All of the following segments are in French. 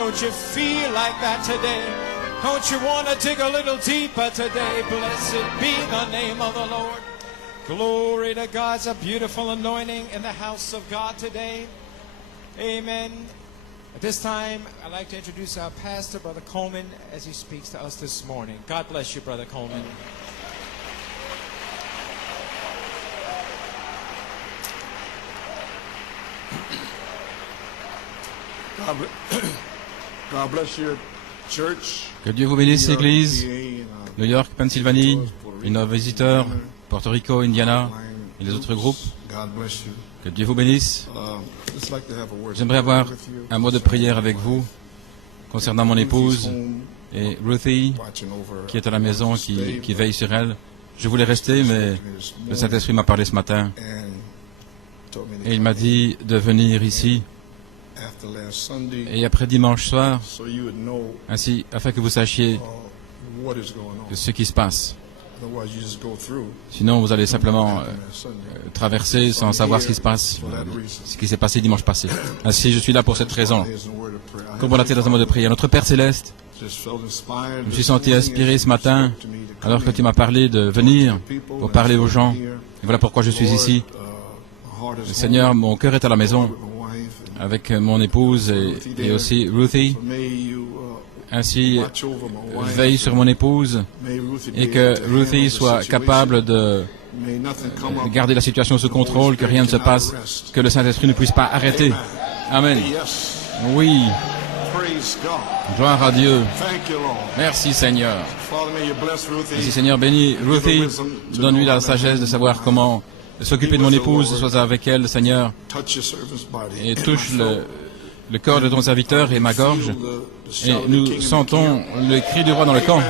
Don't you feel like that today? Don't you want to dig a little deeper today? Blessed be the name of the Lord. Glory to God. It's a beautiful anointing in the house of God today. Amen. At this time, I'd like to introduce our pastor, Brother Coleman, as he speaks to us this morning. God bless you, Brother Coleman. God bless you, church. Que Dieu vous bénisse, Église, New York, Pennsylvanie, et nos visiteurs, Porto Rico, Indiana, et les autres groupes. Que Dieu vous bénisse. J'aimerais avoir un mot de prière avec vous concernant mon épouse et Ruthie, qui est à la maison, qui veille sur elle. Je voulais rester, mais le Saint-Esprit m'a parlé ce matin. Et il m'a dit de venir ici. Et après dimanche soir, ainsi, afin que vous sachiez ce qui se passe. Sinon, vous allez simplement traverser sans savoir ce qui se passe, ce qui s'est passé dimanche passé. Ainsi, je suis là pour cette raison. Comme on l'a dit dans un mot de prière, notre Père Céleste, je me suis senti inspiré ce matin, alors que tu m'as parlé de venir pour parler aux gens. Et voilà pourquoi je suis ici. Seigneur, mon cœur est à la maison, avec mon épouse et aussi Ruthie. Ainsi, veille sur mon épouse et que Ruthie soit capable de garder la situation sous contrôle, que rien ne se passe, que le Saint-Esprit ne puisse pas arrêter. Amen. Oui. Gloire à Dieu. Merci Seigneur. Merci Seigneur, bénis Ruthie, donne-lui la sagesse de savoir comment s'occuper de mon épouse, sois avec elle Seigneur, et touche le corps de ton serviteur et ma gorge, et nous sentons le cri du roi dans le camp.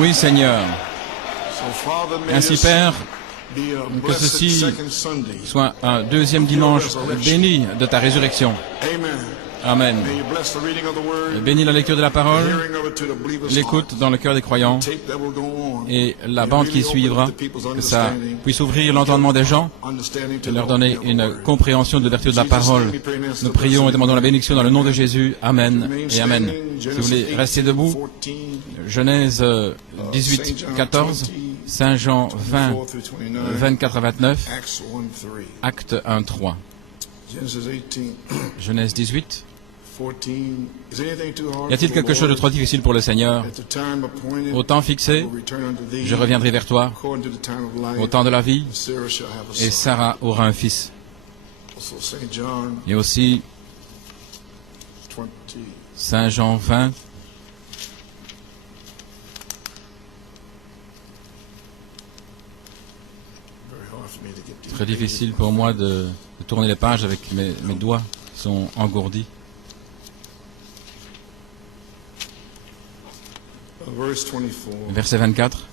Oui, Seigneur. Ainsi, Père, que ceci soit un deuxième dimanche béni de ta résurrection. Amen. Bénis la lecture de la parole, l'écoute dans le cœur des croyants et la bande qui suivra, que ça puisse ouvrir l'entendement des gens et leur donner une compréhension de vertu de la parole. Nous prions et demandons la bénédiction dans le nom de Jésus. Amen et Amen. Si vous voulez rester debout, Genèse 18, 14, Saint Jean 20, 24 à 29, Acte 1, 3. Genèse 18. Y a-t-il quelque chose de trop difficile pour le Seigneur? Au temps fixé, je reviendrai vers toi. Au temps de la vie, et Sarah aura un fils. Et aussi, Saint Jean 20. Très difficile pour moi de tourner les pages avec mes doigts qui sont engourdis. Verset 24.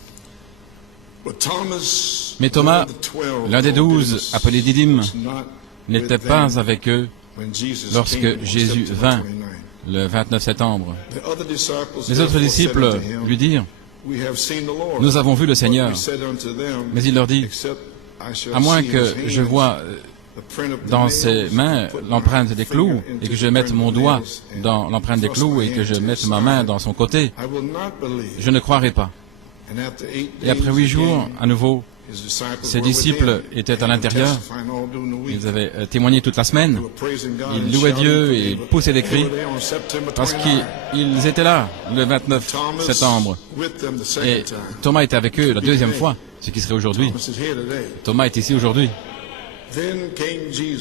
Mais Thomas, l'un des 12, appelé Didyme, n'était pas avec eux lorsque Jésus vint le 29 septembre. Les autres disciples lui dirent, « Nous avons vu le Seigneur. » Mais il leur dit, « À moins que je voie dans ses mains l'empreinte des clous et que je mette mon doigt dans l'empreinte des clous et que je mette ma main dans son côté, je ne croirai pas. » Et après 8 jours, à nouveau, ses disciples étaient à l'intérieur. Ils avaient témoigné toute la semaine. Ils louaient Dieu et ils poussaient des cris parce qu'ils étaient là le 29 septembre. Et Thomas était avec eux la deuxième fois, ce qui serait aujourd'hui. Thomas est ici aujourd'hui.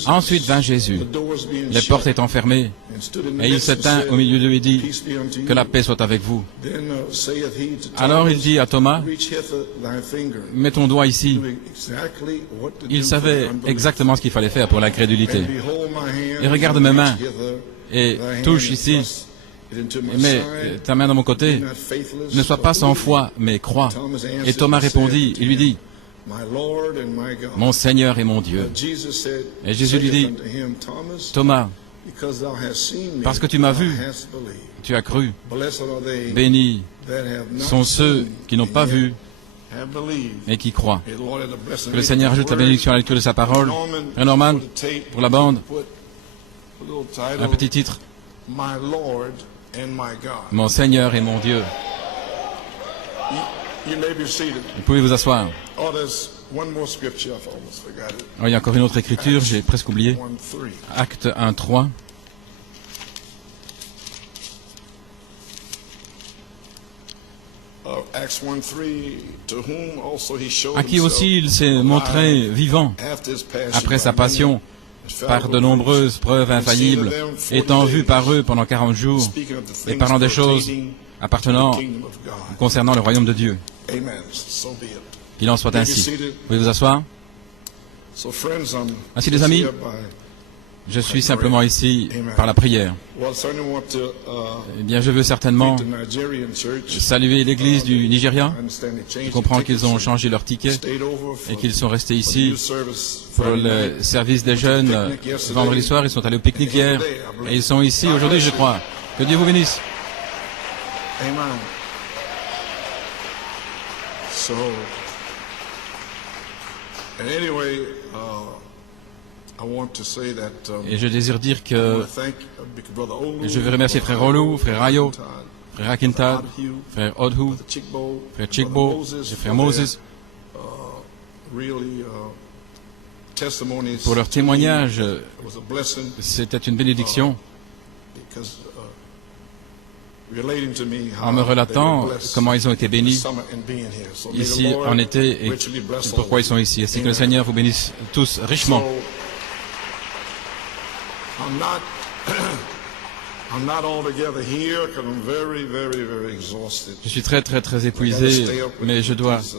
Ensuite vint Jésus, les portes étant fermées, et il se tint au milieu d'eux et dit, « Que la paix soit avec vous. » Alors il dit à Thomas, « Mets ton doigt ici. » Il savait exactement ce qu'il fallait faire pour l'incrédulité. « Et regarde mes mains, et touche ici. Mets ta main dans mon côté. Ne sois pas sans foi, mais crois. » Et Thomas répondit, il lui dit, « Mon Seigneur et mon Dieu. » Et Jésus lui dit, « Thomas, parce que tu m'as vu, tu as cru. Bénis sont ceux qui n'ont pas vu et qui croient. » Que le Seigneur ajoute la bénédiction à la lecture de sa parole. Frère Norman, pour la bande. un petit titre, My Lord and my God. Mon Seigneur et mon Dieu. You may be seated. Vous pouvez vous asseoir. Oh, there's one more scripture. I've almost forgot it. Oh, il y a encore une autre écriture, j'ai presque oublié. 1:3. Acte 1, 3. Acts 1:3. To whom also he showed À qui aussi il s'est montré vivant après sa passion, par de nombreuses preuves infaillibles, étant vu par eux pendant 40 jours, et parlant des choses appartenant concernant le royaume de Dieu. Amen. So be it. Qu'il en soit ainsi. Vous pouvez vous asseoir. So friends, Ainsi les amis, je suis simplement ici par la prière. well, certainly want to Eh bien, je veux certainement the Nigerian church. saluer l'église du Nigeria. I understand they changed Je comprends the qu'ils ont tickets changé leur ticket and stayed over for et qu'ils sont restés the ici new service pour Friday le night. service des jeunes vendredi soir. Ils sont allés au pique-nique hier et ils sont ici aujourd'hui, je crois. Que Dieu vous bénisse. Amen. So, and anyway, I want to say that Et je désire dire I que want to thank Brother Olu, je veux remercier frère Olu, frère Ayo, frère Akintad, frère Odhu, Brother Chigbo, frère Chigbo et frère Moses really testimonies pour leur témoignage. It was a blessing C'était une bénédiction because relating to me en me how relatant they were blessed comment ils ont été bénis summer and being here. So may the ici Lord en été et richly bless all pourquoi of ils sont you. ici. Ainsi que le Amen. Seigneur vous bénisse tous richement. So, I'm not altogether here because I'm very, very, very exhausted. Je suis très très très I gotta épuisé, stay up with mais je dois these,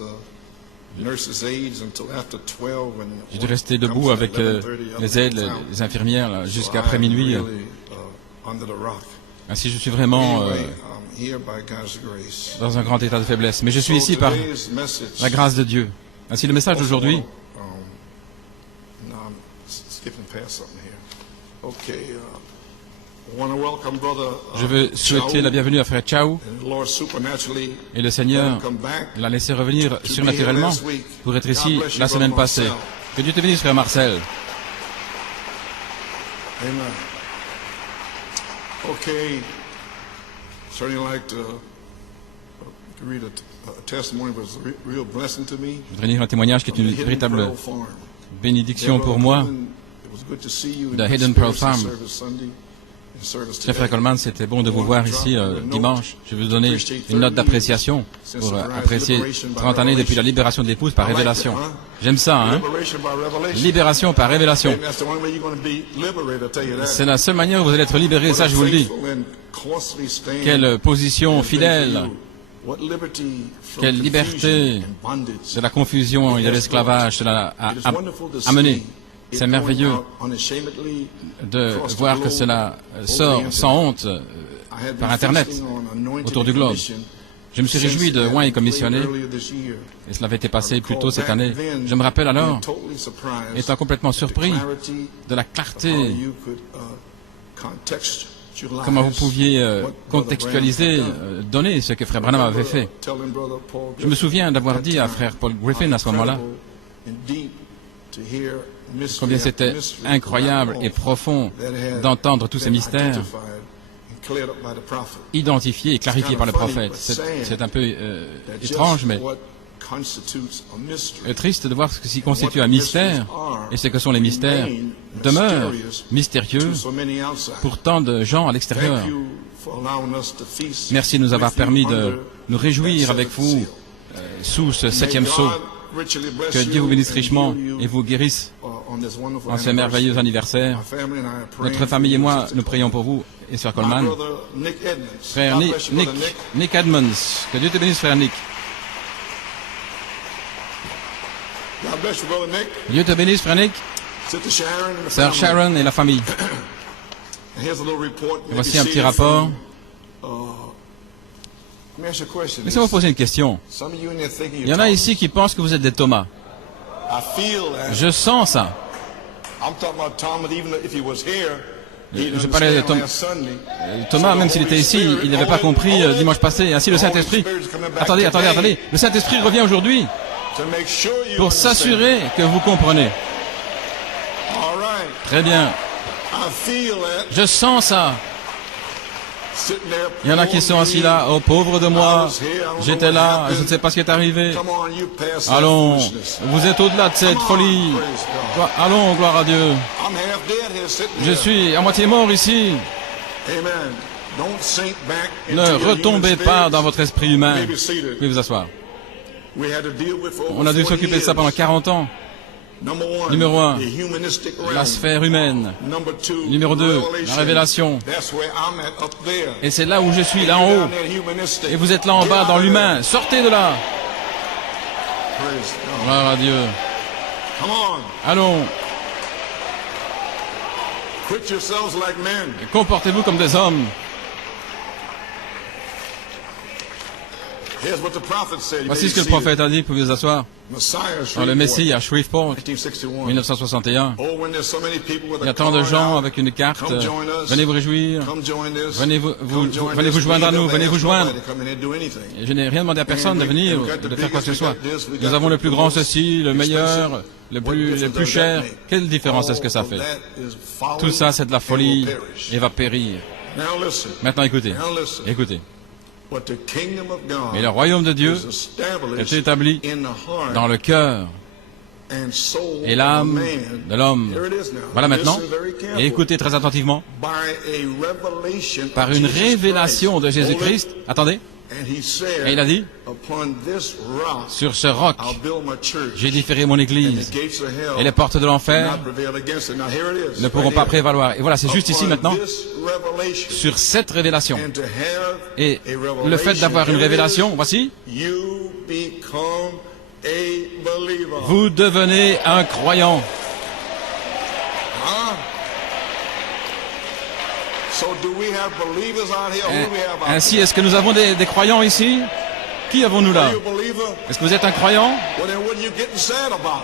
nurses' aides until after 12 and J'ai dû rester one debout comes at avec 11:30, les aides, les infirmières là, jusqu'à après minuit. I'm really, under the rock. Ainsi, je suis vraiment Anyway, I'm here by God's grace. dans un grand état de faiblesse. Mais je suis So ici par today's message, la grâce de Dieu. Ainsi, le message d'aujourd'hui, no, I'm skipping past something here. Okay, I want to welcome brother. je veux souhaiter la bienvenue à frère Chao. And the Lord supernaturally Et le let Seigneur him come back. l'a laissé revenir surnaturellement pour être ici la semaine passée. Que Dieu te bénisse, frère Marcel. Amen. Okay, certainly like to read a testimony, but it's a real blessing to me. Je voudrais lire un témoignage qui est une Hidden véritable Pearl Farm. bénédiction pour moi. It was good to see you in The Hidden Pearl Conspiracy Farm. Service Sunday, in service Cher frère today. Coleman, c'était bon de vous voir ici dimanche. Je vais vous donner une note d'appréciation pour apprécier 30 années depuis la libération de l'épouse par révélation. J'aime ça, hein? Liberation by revelation. Libération par révélation. And that's the only way you're going to be liberated, I'll tell you that. C'est la seule manière où vous allez être libéré, ça je vous le dis. Faithful and costly stand Quelle position has been fidèle, for you. What liberty from quelle liberté confusion and bondage. de la confusion et de l'esclavage cela a It is wonderful to amené. see it C'est merveilleux going out unashamedly de across the voir que globe, cela over sort the sans honte I had par been Internet feasting on anointed autour du globe. commission Je me suis since réjoui de it had Oint et been commissionné, played earlier this year. et cela avait été passé plus tôt cette Back année. then, Je me rappelle alors, being totally surprised étant complètement at the surpris clarity de la of how clarté, you could, contextualize comment vous pouviez what Brother contextualiser, Branham had done. donner ce que frère Branham avait fait. Telling Brother Paul Je me souviens d'avoir dit à frère Paul Griffin à ce moment-là combien c'était incroyable et profond d'entendre tous ces mystères identifiés et clarifiés par le prophète. C'est un peu étrange, mais triste de voir ce qui constitue un mystère et ce que sont les mystères demeurent mystérieux pour tant de gens à l'extérieur. Merci de nous avoir permis de nous réjouir avec vous sous ce 7e sceau. Que Dieu vous bénisse richement et vous guérisse en ce merveilleux anniversaire. Notre famille et moi, nous prions pour vous et Sir Coleman. Frère Nick Edmonds, que Dieu te bénisse, frère Nick. Dieu te bénisse, frère Nick. Sœur Sharon et la famille. Et voici un petit rapport. Laissez-moi vous poser une question. Il y en a ici qui pensent que vous êtes des Thomas. Je sens ça. Je parlais de Thomas, même s'il était ici, il n'avait pas compris dimanche passé. Ainsi le Saint-Esprit... Attendez. Le Saint-Esprit revient aujourd'hui pour s'assurer que vous comprenez. Très bien. Je sens ça. Il y en a qui sont assis là. Oh, pauvre de moi. J'étais là. Je ne sais pas ce qui est arrivé. Allons. Vous êtes au-delà de cette folie. Allons, gloire à Dieu. Je suis à moitié mort ici. Ne retombez pas dans votre esprit humain. Vous pouvez vous asseoir. On a dû s'occuper de ça pendant 40 ans. Numéro 1, la sphère humaine. Numéro 2, la révélation. Et c'est là où je suis, là en haut. Et vous êtes là en bas, dans l'humain. Sortez de là. Gloire à Dieu. Allons. Comportez-vous comme des hommes. Voici ce que le prophète a dit, vous pouvez vous asseoir. Dans le Messie à Shreveport, 1961. Il y a tant de gens avec une carte. Venez vous réjouir. Venez vous joindre à nous. Venez vous joindre. Et je n'ai rien demandé à personne de venir, de faire quoi que ce soit. Nous avons le plus grand ceci, le meilleur, le plus cher. Quelle différence est-ce que ça fait? Tout ça, c'est de la folie et va périr. Maintenant, écoutez. Écoutez. Mais le royaume de Dieu est établi dans le cœur et l'âme de l'homme. Voilà maintenant. Et écoutez très attentivement. Par une révélation de Jésus-Christ. Attendez. Et il a dit, sur ce roc, j'édifierai mon église, et les portes de l'enfer ne pourront pas prévaloir. Et voilà, c'est juste ici maintenant, sur cette révélation. Et le fait d'avoir une révélation, voici, vous devenez un croyant. Ainsi, est-ce que nous avons des croyants ici? Qui avons-nous là? Est-ce que vous êtes un croyant?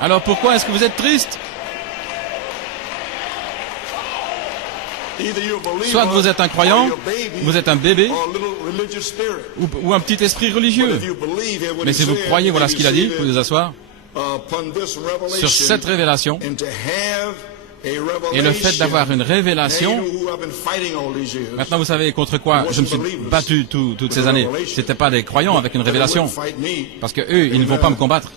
Alors pourquoi est-ce que vous êtes triste? Soit vous êtes un croyant, vous êtes un bébé, ou un petit esprit religieux. Mais si vous croyez, voilà ce qu'il a dit, vous pouvez vous asseoir, sur cette révélation, et le fait d'avoir une révélation, maintenant vous savez contre quoi je me suis battu toutes ces années. Ce n'étaient pas des croyants avec une révélation, parce que eux, ils ne vont pas me combattre.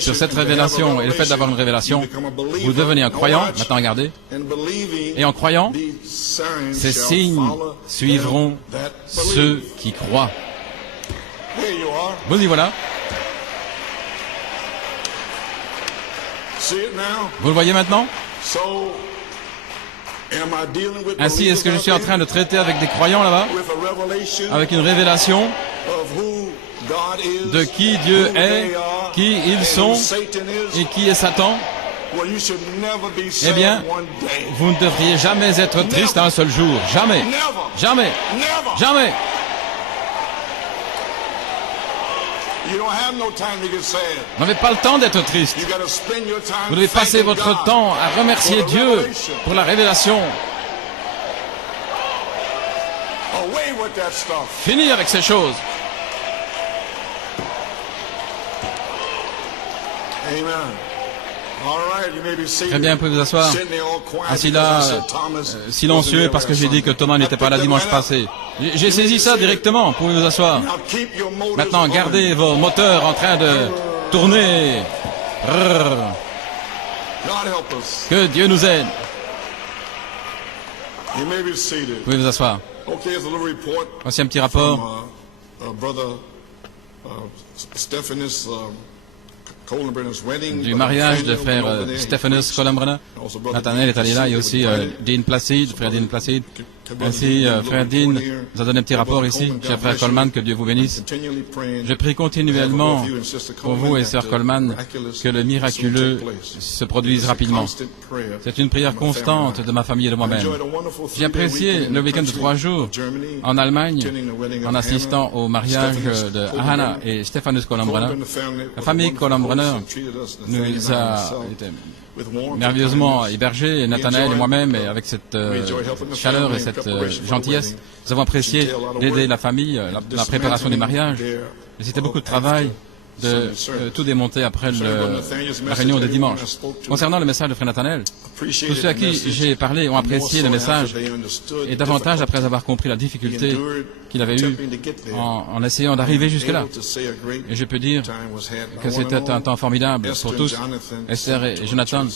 Sur cette révélation et le fait d'avoir une révélation, vous devenez un croyant. Maintenant regardez. Et en croyant, ces signes suivront ceux qui croient. Vous y voilà. Vous le voyez maintenant? Ainsi, est-ce que je suis en train de traiter avec des croyants là-bas? Avec une révélation de qui Dieu est, qui ils sont et qui est Satan? Eh bien, vous ne devriez jamais être triste un seul jour. Jamais. Jamais. Jamais. Vous n'avez pas le temps d'être triste. Vous devez passer votre temps à remercier Dieu pour la révélation. Fini avec ces choses. Très bien, vous pouvez vous asseoir. Assis là, silencieux, parce que j'ai dit que Thomas n'était pas là dimanche passé. J'ai saisi ça directement, vous pouvez vous asseoir. Maintenant, gardez vos moteurs en train de tourner. Que Dieu nous aide. Vous pouvez vous asseoir. Voici un petit rapport du mariage de frère Stephanus Columbrunner. Nathanaël est allé là, il y a aussi Dean Placide, frère Dean Placide. Ainsi, frère Dean nous a donné un petit rapport ici, cher frère Coleman, que Dieu vous bénisse. Je prie continuellement pour vous et sœur Coleman que le miraculeux se produise rapidement. C'est une prière constante de ma famille et de moi-même. J'ai apprécié le week-end de 3 jours en Allemagne en assistant au mariage de Hannah et Stephanus Columbrunner. La famille Columbrunner nous a été merveilleusement hébergés, Nathanaël et moi-même, et avec cette chaleur et cette gentillesse. Nous avons apprécié d'aider la famille, la préparation du mariage. Mais c'était beaucoup de travail. de tout démonter après la réunion de dimanche. Concernant le message de Frère Nathanaël, tous ceux à qui j'ai parlé ont apprécié le message et davantage après avoir compris la difficulté qu'il avait eue en essayant d'arriver jusque-là. Et je peux dire que c'était un temps formidable pour tous. Esther et Jonathan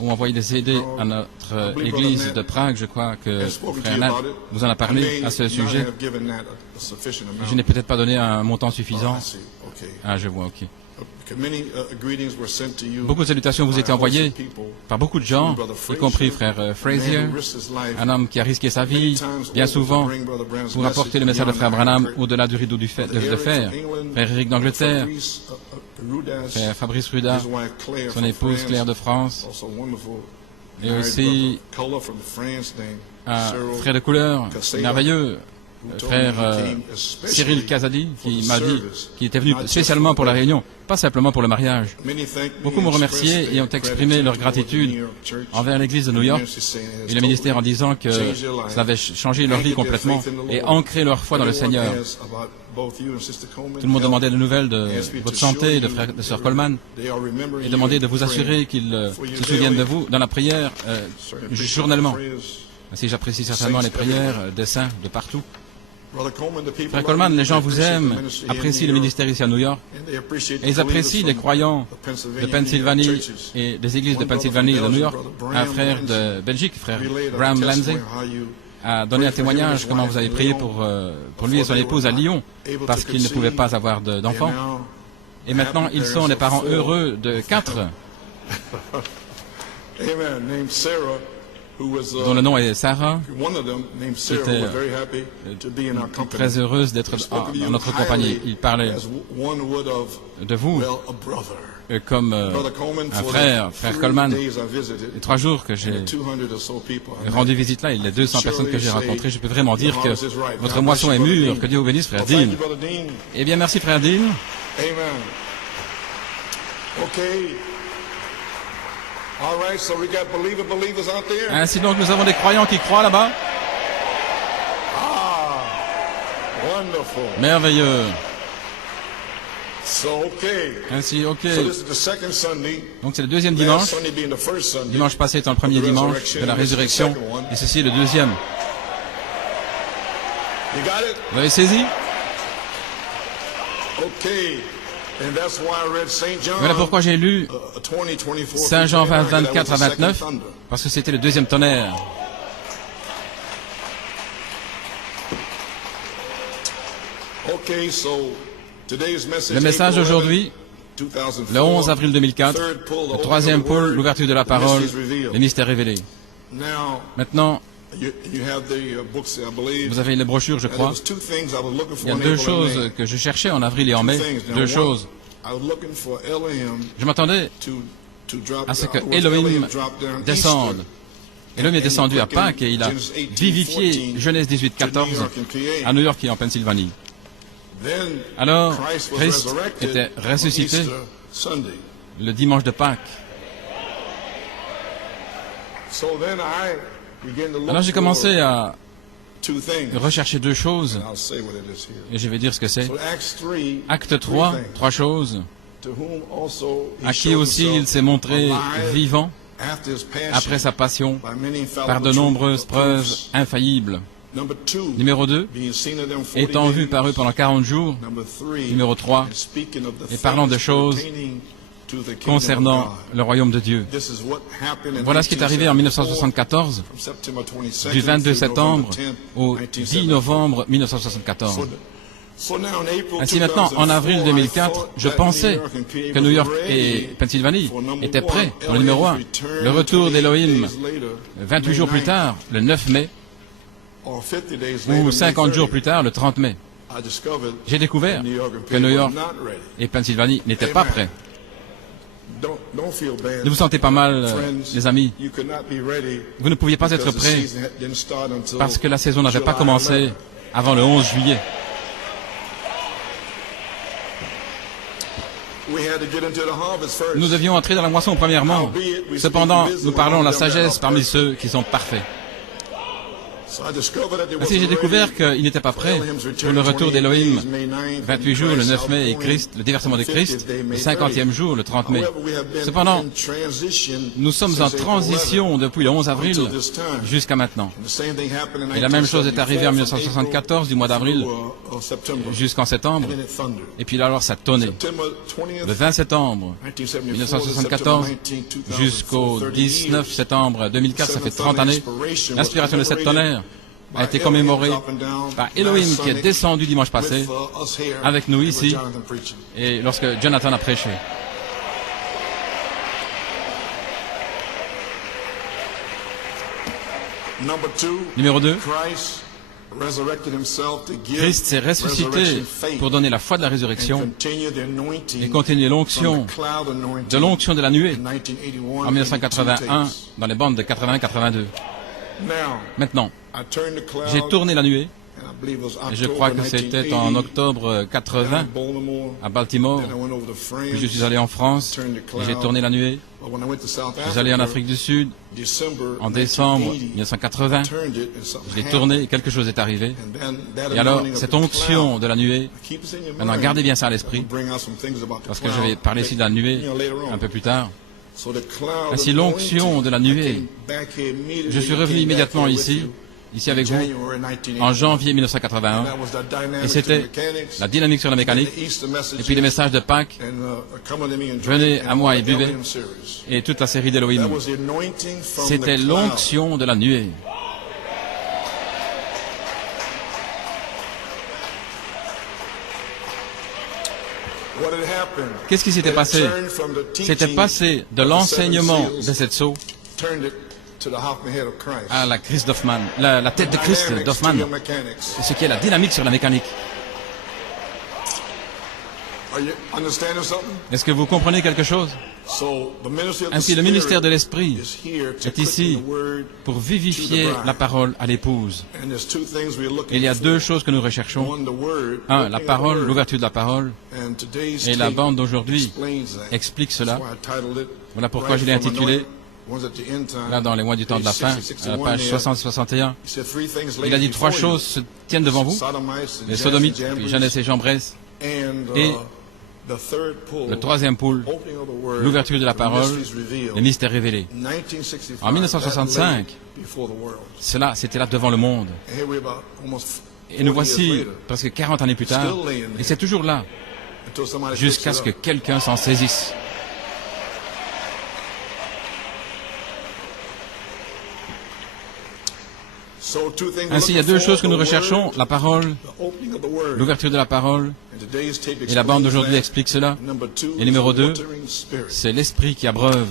ont envoyé des CD à notre église de Prague. Je crois que Frère Nat vous en a parlé à ce sujet. Je n'ai peut-être pas donné un montant suffisant. Ah, je vois, ok. Beaucoup de salutations vous étaient envoyées par beaucoup de gens, y compris Frère Frazier, un homme qui a risqué sa vie, bien souvent, pour apporter le message de Frère Branham au-delà du rideau de fer. Frère Eric d'Angleterre, Frère Fabrice Ruda, son épouse Claire de France, et aussi un frère de couleur merveilleux, Frère Cyril Kazadi, qui m'a dit qu'il était venu spécialement pour la réunion, pas simplement pour le mariage. Beaucoup m'ont remercié et ont exprimé leur gratitude envers l'Église de New York et le ministère en disant que ça avait changé leur vie complètement et ancré leur foi dans le Seigneur. Tout le monde demandait des nouvelles de votre santé, de Sœur Coleman, et demandait de vous assurer qu'ils se souviennent de vous dans la prière journellement. Ainsi, j'apprécie certainement les prières des saints de partout. Frère Coleman, les gens vous aiment, apprécient le ministère ici à New York, et ils apprécient les croyants de Pennsylvanie et des églises de Pennsylvanie et de New York. Un frère de Belgique, Frère Graham Lanzey, a donné un témoignage comment vous avez prié pour lui et son épouse à Lyon, parce qu'ils ne pouvaient pas avoir d'enfants. Et maintenant, ils sont des parents heureux de 4, dont le nom est Sarah, qui était très heureuse d'être dans notre compagnie. Il parlait de vous comme un frère, Frère Coleman. Les 3 jours que j'ai rendu visite là, et les 200 personnes que j'ai rencontrées, je peux vraiment dire que votre moisson est mûre. Que Dieu vous bénisse, Frère Dean. Eh bien, merci, Frère Dean. Ainsi donc, nous avons des croyants qui croient là-bas. Merveilleux. Ainsi, ok. Donc c'est le deuxième dimanche. Dimanche passé étant le premier dimanche de la résurrection. Et ceci est le deuxième. Vous avez saisi? Voilà pourquoi j'ai lu Saint Jean 20, 24 à 29, parce que c'était le deuxième tonnerre. Le message d'aujourd'hui, le 11 avril 2004, le troisième pôle, l'ouverture de la parole, les mystères révélés. Maintenant, vous avez les brochures, je crois. Il y a 2 choses que je cherchais en avril et en mai. 2 choses. Je m'attendais à ce que Elohim descende. Elohim est descendu à Pâques et il a vivifié Genèse 18, 14 à New York et en Pennsylvanie. Alors, Christ était ressuscité le dimanche de Pâques. Alors j'ai commencé à rechercher 2 choses, et je vais dire ce que c'est. Acte 3, 3 choses, à qui aussi il s'est montré vivant après sa passion, par de nombreuses preuves infaillibles. Numéro 2, étant vu par eux pendant 40 jours. Numéro 3, et parlant de choses concernant le royaume de Dieu. Voilà ce qui est arrivé en 1974, du 22 septembre au 10 novembre 1974. Ainsi maintenant, en avril 2004, je pensais que New York et Pennsylvanie étaient prêts pour le numéro 1. Le retour d'Elohim, 28 jours plus tard, le 9 mai, ou 50 jours plus tard, le 30 mai. J'ai découvert que New York et Pennsylvanie n'étaient pas prêts. Ne vous sentez pas mal, les amis. Vous ne pouviez pas être prêts parce que la saison n'avait pas commencé avant le 11 juillet. Nous devions entrer dans la moisson premièrement. Cependant, nous parlons de la sagesse parmi ceux qui sont parfaits. Ainsi, j'ai découvert qu'il n'était pas prêt pour le retour d'Elohim. 28 jours, le 9 mai, et Christ, le déversement de Christ, le 50e jour, le 30 mai. Cependant, nous sommes en transition depuis le 11 avril jusqu'à maintenant. Et la même chose est arrivée en 1974, du mois d'avril jusqu'en septembre. Et puis là, alors, ça tonnait. Le 20 septembre 1974 jusqu'au 19 septembre 2004, ça fait 30 années, l'inspiration de cette tonnerre a été commémorée par Elohim qui est descendu dimanche passé avec nous ici et lorsque Jonathan a prêché. Numéro 2, Christ s'est ressuscité pour donner la foi de la résurrection et continuer l'onction de la nuée en 1981 dans les bandes de 80-82. Maintenant, j'ai tourné la nuée et je crois que c'était en octobre 80 à Baltimore. Puis je suis allé en France et j'ai tourné la nuée. Je suis allé en Afrique du Sud en décembre 1980. Je l'ai tourné et quelque chose est arrivé. Et alors, cette onction de la nuée, maintenant gardez bien ça à l'esprit, parce que je vais parler ici de la nuée un peu plus tard. Ainsi, l'onction de la nuée, je suis revenu immédiatement ici avec vous, en janvier 1981, et c'était la dynamique sur la mécanique, et puis les messages de Pâques, venez à moi et buvez, et toute la série d'Elohim. C'était l'onction de la nuée. Qu'est-ce qui s'était passé? C'était passé de l'enseignement de cette sceau à la Christ d'Hoffman, la tête de Christ d'Hoffman, ce qui est la dynamique sur la mécanique. Est-ce que vous comprenez quelque chose? Ainsi, le ministère de l'Esprit est ici pour vivifier la parole à l'épouse. Et il y a deux choses que nous recherchons. Un, la parole, l'ouverture de la parole. Et la bande d'aujourd'hui explique cela. Voilà pourquoi je l'ai intitulé, là dans les mois du temps de la fin, à la page 60-61. Il a dit trois choses se tiennent devant vous. Les sodomites, puis Jeannès et Jambres. Et le troisième pôle, l'ouverture de la parole, les mystères révélés. En 1965, cela, c'était là devant le monde. Et nous voici presque 40 années plus tard, et c'est toujours là, jusqu'à ce que quelqu'un s'en saisisse. Ainsi, il y a deux choses que nous recherchons, la parole, l'ouverture de la parole, et la bande d'aujourd'hui explique cela. Et numéro 2, c'est l'esprit qui abreuve.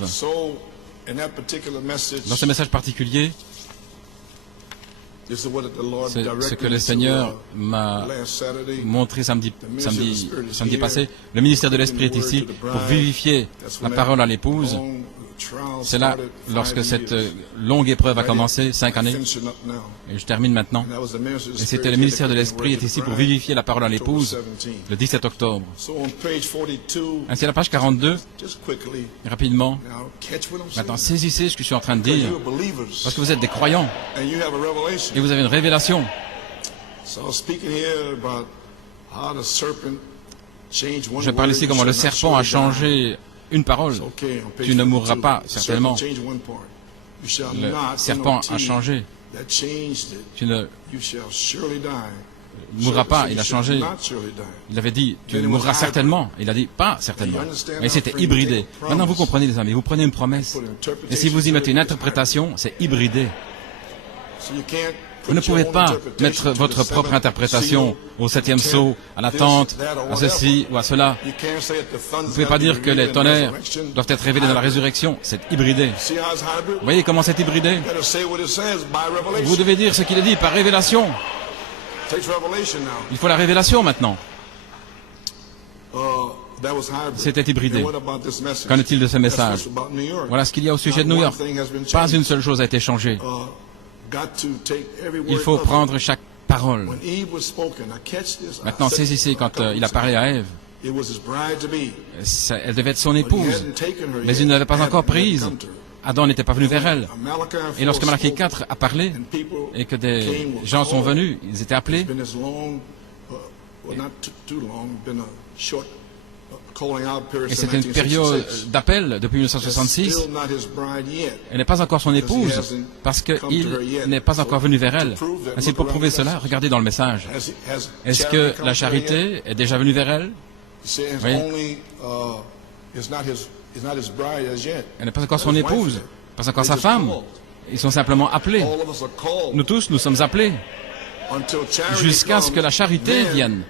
Dans ce message particulier, c'est ce que le Seigneur m'a montré samedi passé. Le ministère de l'Esprit est ici pour vivifier la parole à l'épouse. C'est là, lorsque cette longue épreuve a commencé, 5 années, et je termine maintenant, et c'était le ministère de l'Esprit est ici pour vivifier la parole à l'épouse, le 17 octobre. Ainsi, à la page 42, rapidement, maintenant, saisissez ce que je suis en train de dire, parce que vous êtes des croyants, et vous avez une révélation. Je parle ici comment le serpent a changé une parole. Tu ne mourras pas, certainement. Le serpent a changé. Tu ne mourras pas, il a changé. Il avait dit, tu mourras certainement. Il a dit, pas certainement. Mais c'était hybridé. Maintenant, vous comprenez, les amis, vous prenez une promesse. Et si vous y mettez une interprétation, c'est hybridé. Vous ne pouvez pas mettre votre propre interprétation au 7e sceau, à la tente, à ceci ou à cela. Vous ne pouvez pas dire que les tonnerres doivent être révélés dans la résurrection. C'est hybridé. Vous voyez comment c'est hybridé? Vous devez dire ce qu'il est dit par révélation. Il faut la révélation maintenant. C'était hybridé. Qu'en est-il de ce message? Voilà ce qu'il y a au sujet de New York. Pas une seule chose a été changée. Il faut prendre chaque parole. Maintenant, saisissez quand il a parlé à Ève. Elle devait être son épouse, mais il ne l'avait pas encore prise. Adam n'était pas venu vers elle. Et lorsque Malachie 4 a parlé, et que des gens sont venus, ils étaient appelés, et c'était une période d'appel depuis 1966. Elle n'est pas encore son épouse parce qu'il n'est pas encore venu vers elle. Ainsi, pour prouver cela, regardez dans le message. Est-ce que la charité est déjà venue vers elle? Oui. Elle n'est pas encore son épouse, pas encore sa femme. Ils sont simplement appelés. Nous tous, nous sommes appelés. Jusqu'à ce que la charité vienne.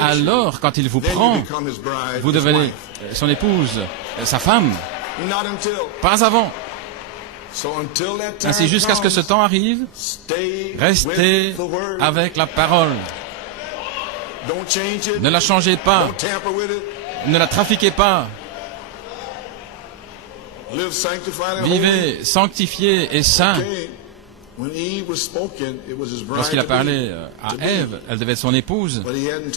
Alors, quand il vous prend, vous devenez son épouse, sa femme. Pas avant. Ainsi, jusqu'à ce que ce temps arrive, restez avec la parole. Ne la changez pas. Ne la trafiquez pas. Vivez sanctifié et saint. Lorsqu'il a parlé à Ève, elle devait être son épouse,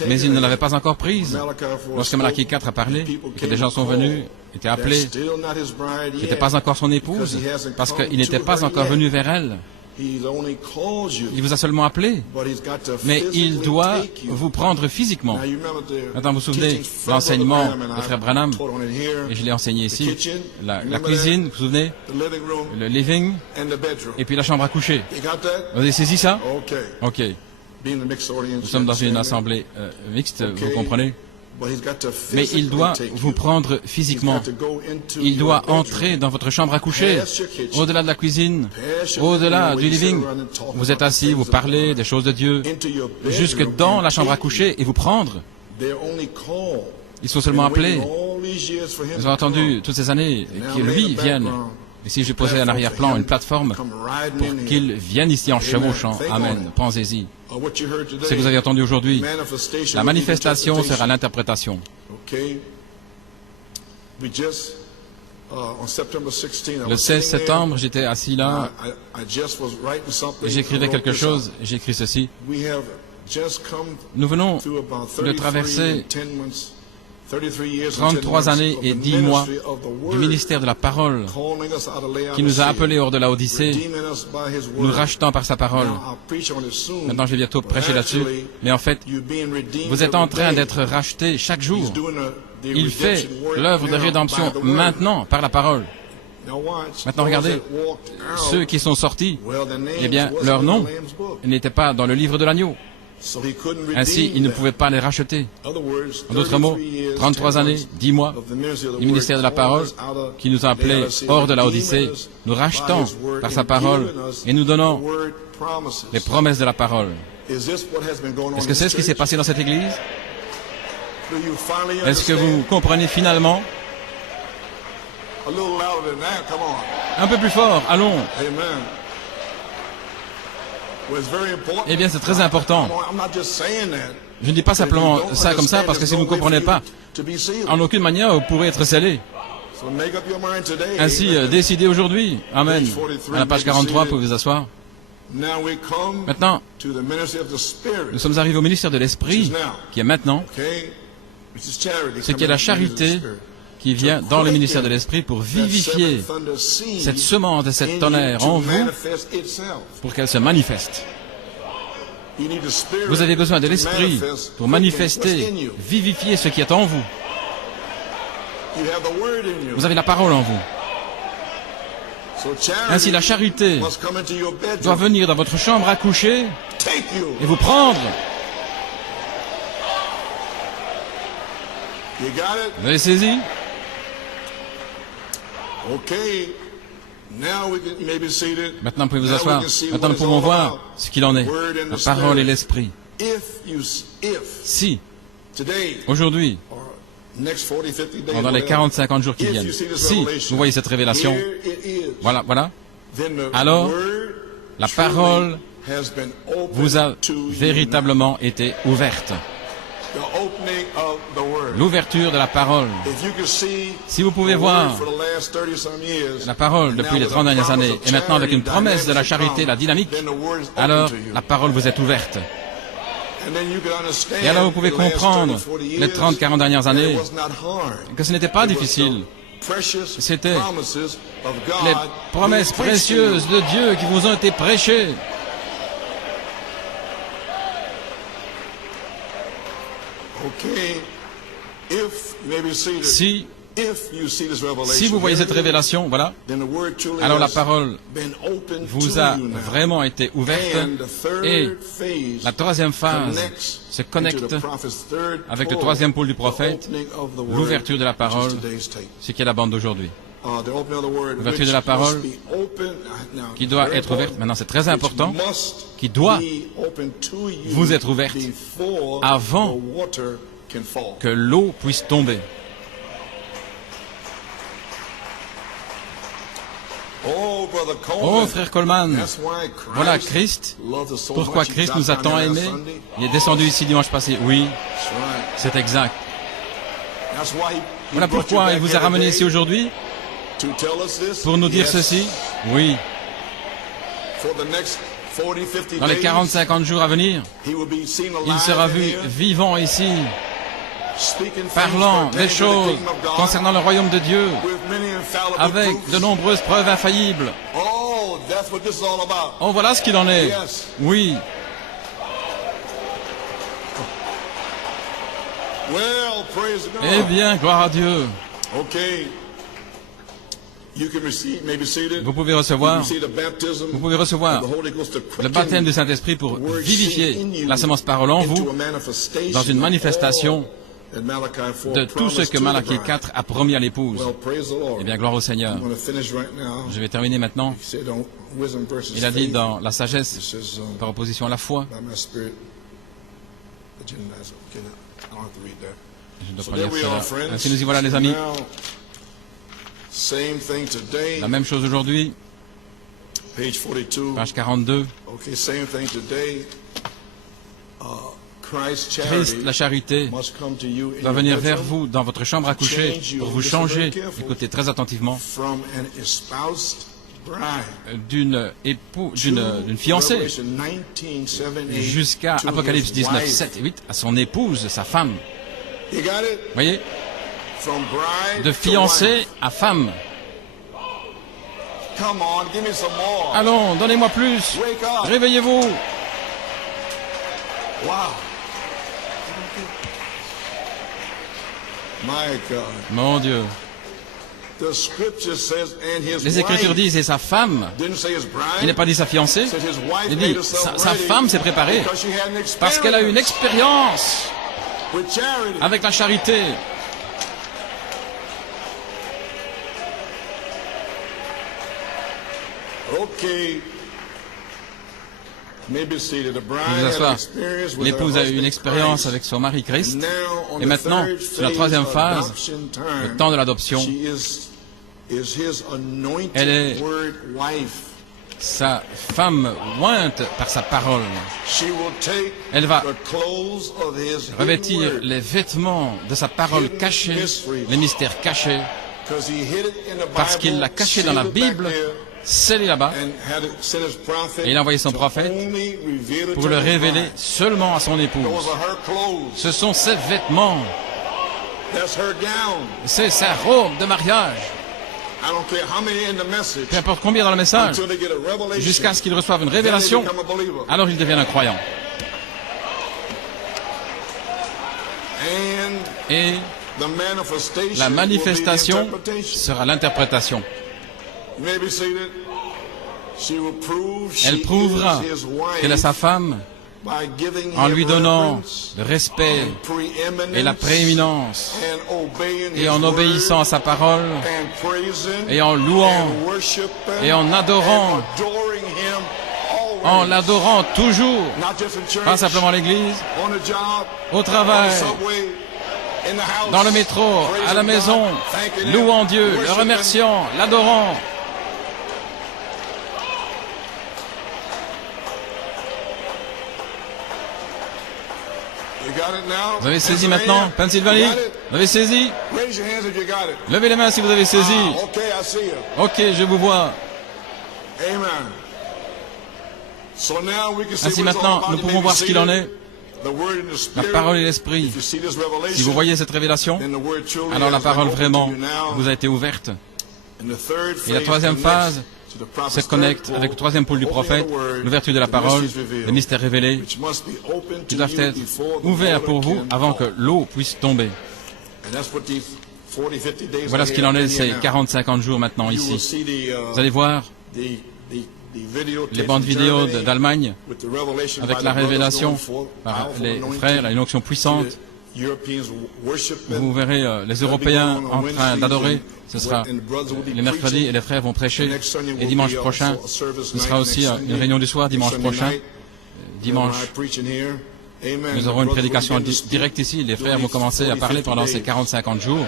mais il ne l'avait pas encore prise. Lorsque Malachie 4 a parlé, et que des gens sont venus, étaient appelés, qui n'était pas encore son épouse, parce qu'il n'était pas encore venu vers elle. Il vous a seulement appelé, mais il doit vous prendre physiquement. Maintenant, vous vous souvenez l'enseignement de Frère Branham, et je l'ai enseigné ici, la cuisine, vous vous souvenez, le living, et puis la chambre à coucher. Vous avez saisi ça? Ok. Nous sommes dans une assemblée mixte, vous comprenez? Mais il doit vous prendre physiquement. Il doit entrer dans votre chambre à coucher, au-delà de la cuisine, au-delà du living. Vous êtes assis, vous parlez des choses de Dieu, jusque dans la chambre à coucher et vous prendre. Ils sont seulement appelés. Ils ont attendu toutes ces années que lui vienne. Ici, j'ai posé en arrière-plan une plateforme pour qu'il vienne ici en chevauchant. Amen. Pensez-y. Ce que vous avez entendu aujourd'hui, la manifestation sera l'interprétation. Le 16 septembre, j'étais assis là et j'écrivais quelque chose. J'ai écrit ceci. Nous venons de traverser 33 années et 10 mois du ministère de la parole qui nous a appelés hors de la Odyssée, nous rachetant par sa parole. Maintenant, je vais bientôt prêcher là-dessus, mais en fait, vous êtes en train d'être rachetés chaque jour. Il fait l'œuvre de rédemption maintenant par la parole. Maintenant, regardez, ceux qui sont sortis, eh bien, leur nom n'était pas dans le livre de l'agneau. Ainsi, il ne pouvait pas les racheter. En d'autres mots, 33 années, 10 mois, du ministère de la parole, qui nous a appelés hors de la Odyssée, nous rachetant par sa parole et nous donnant les promesses de la parole. Est-ce que c'est ce qui s'est passé dans cette église? Est-ce que vous comprenez finalement? Un peu plus fort, allons. Eh bien, c'est très important. Je ne dis pas simplement ça comme ça, parce que si vous ne comprenez pas, en aucune manière, vous pourrez être scellé. Ainsi, décidez aujourd'hui. Amen. À la page 43, vous pouvez vous asseoir. Maintenant, nous sommes arrivés au ministère de l'Esprit, qui est maintenant, ce qui est la charité qui vient dans le ministère de l'Esprit pour vivifier cette semence de cette tonnerre en vous pour qu'elle se manifeste. Vous avez besoin de l'Esprit pour manifester, vivifier ce qui est en vous. Vous avez la parole en vous. Ainsi, la charité doit venir dans votre chambre à coucher et vous prendre. Vous avez saisi? Maintenant, vous pouvez vous asseoir. Maintenant, nous pouvons voir ce qu'il en est. La parole et l'esprit. Si, aujourd'hui, pendant les 40-50 jours qui viennent, si vous voyez cette révélation, voilà, alors la parole vous a véritablement été ouverte. L'ouverture de la parole. Si vous pouvez voir la parole depuis les 30 dernières années, et maintenant avec une promesse de la charité, la dynamique, alors la parole vous est ouverte. Et alors vous pouvez comprendre les 30-40 dernières années que ce n'était pas difficile C'était les promesses précieuses de Dieu qui vous ont été prêchées. Si vous voyez cette révélation, voilà, alors la parole vous a vraiment été ouverte et la troisième phase se connecte avec le troisième pôle du prophète, l'ouverture de la parole, ce qui est la bande d'aujourd'hui. L'ouverture de la parole qui doit être ouverte, maintenant c'est très important, qui doit vous être ouverte avant que l'eau puisse tomber. Oh, frère Coleman, voilà Christ. Pourquoi Christ nous a tant aimés? Il est descendu ici dimanche passé. Oui, c'est exact. Voilà pourquoi il vous a ramené ici aujourd'hui, pour nous dire ceci. Oui. Dans les 40-50 jours à venir, il sera vu vivant ici, parlant des choses concernant le royaume de Dieu, avec de nombreuses preuves infaillibles. Oh, voilà ce qu'il en est. Oui. Eh bien, gloire à Dieu. Vous pouvez recevoir le baptême du Saint-Esprit pour vivifier la semence parole en vous dans une manifestation de tout ce que Malachie 4 a promis à l'épouse. Eh bien, gloire au Seigneur. Je vais terminer maintenant. Il a dit dans la sagesse, par opposition à la foi. Je ne dois pas lire cela. Ainsi nous y voilà, les amis. La même chose aujourd'hui. Page 42. Christ, la charité, doit venir vers vous dans votre chambre à coucher pour vous changer, écoutez très attentivement, d'une fiancée jusqu'à Apocalypse 19, 7 et 8, à son épouse, sa femme. Vous voyez? De fiancée à femme. Allons, donnez-moi plus. Réveillez-vous. Mon Dieu. Les Écritures disent, et sa femme, il n'a pas dit sa fiancée, il dit, sa femme s'est préparée parce qu'elle a eu une expérience avec la charité. Vous asseoir. L'épouse a eu une expérience avec son mari Christ. Et maintenant, sur la troisième phase, le temps de l'adoption, elle est sa femme ointe par sa parole. Elle va revêtir les vêtements de sa parole cachée, les mystères cachés, parce qu'il l'a caché dans la Bible, scellé là-bas, et il a envoyé son prophète pour le révéler seulement à son épouse. Ce sont ses vêtements, c'est sa robe de mariage. Peu importe combien dans le message, jusqu'à ce qu'il reçoive une révélation, alors il devient un croyant. Et la manifestation sera l'interprétation. Elle prouvera qu'elle est sa femme en lui donnant le respect et la prééminence et en obéissant à sa parole et en louant et en adorant, en l'adorant toujours, pas simplement à l'église, au travail, dans le métro, à la maison, louant Dieu, le remerciant, l'adorant. Vous avez saisi maintenant, Pennsylvanie? Vous avez saisi? Levez les mains si vous avez saisi. Ok, je vous vois. Ainsi maintenant, nous pouvons voir ce qu'il en est La parole et l'esprit. Si vous voyez cette révélation, alors la parole vraiment vous a été ouverte. Et la troisième phase se connecte avec le troisième pôle du prophète, l'ouverture de la parole, les mystères révélés, qui doivent être ouverts pour vous avant que l'eau puisse tomber. Voilà ce qu'il en est de ces 40-50 jours maintenant ici. Vous allez voir les bandes vidéo d'Allemagne avec la révélation par les frères, une onction puissante. Vous verrez les Européens en train d'adorer. Ce sera les mercredis et les frères vont prêcher. Et dimanche prochain, ce sera aussi une réunion du soir, dimanche prochain. Dimanche, nous aurons une prédication directe ici. Les frères vont commencer à parler pendant ces 40-50 jours.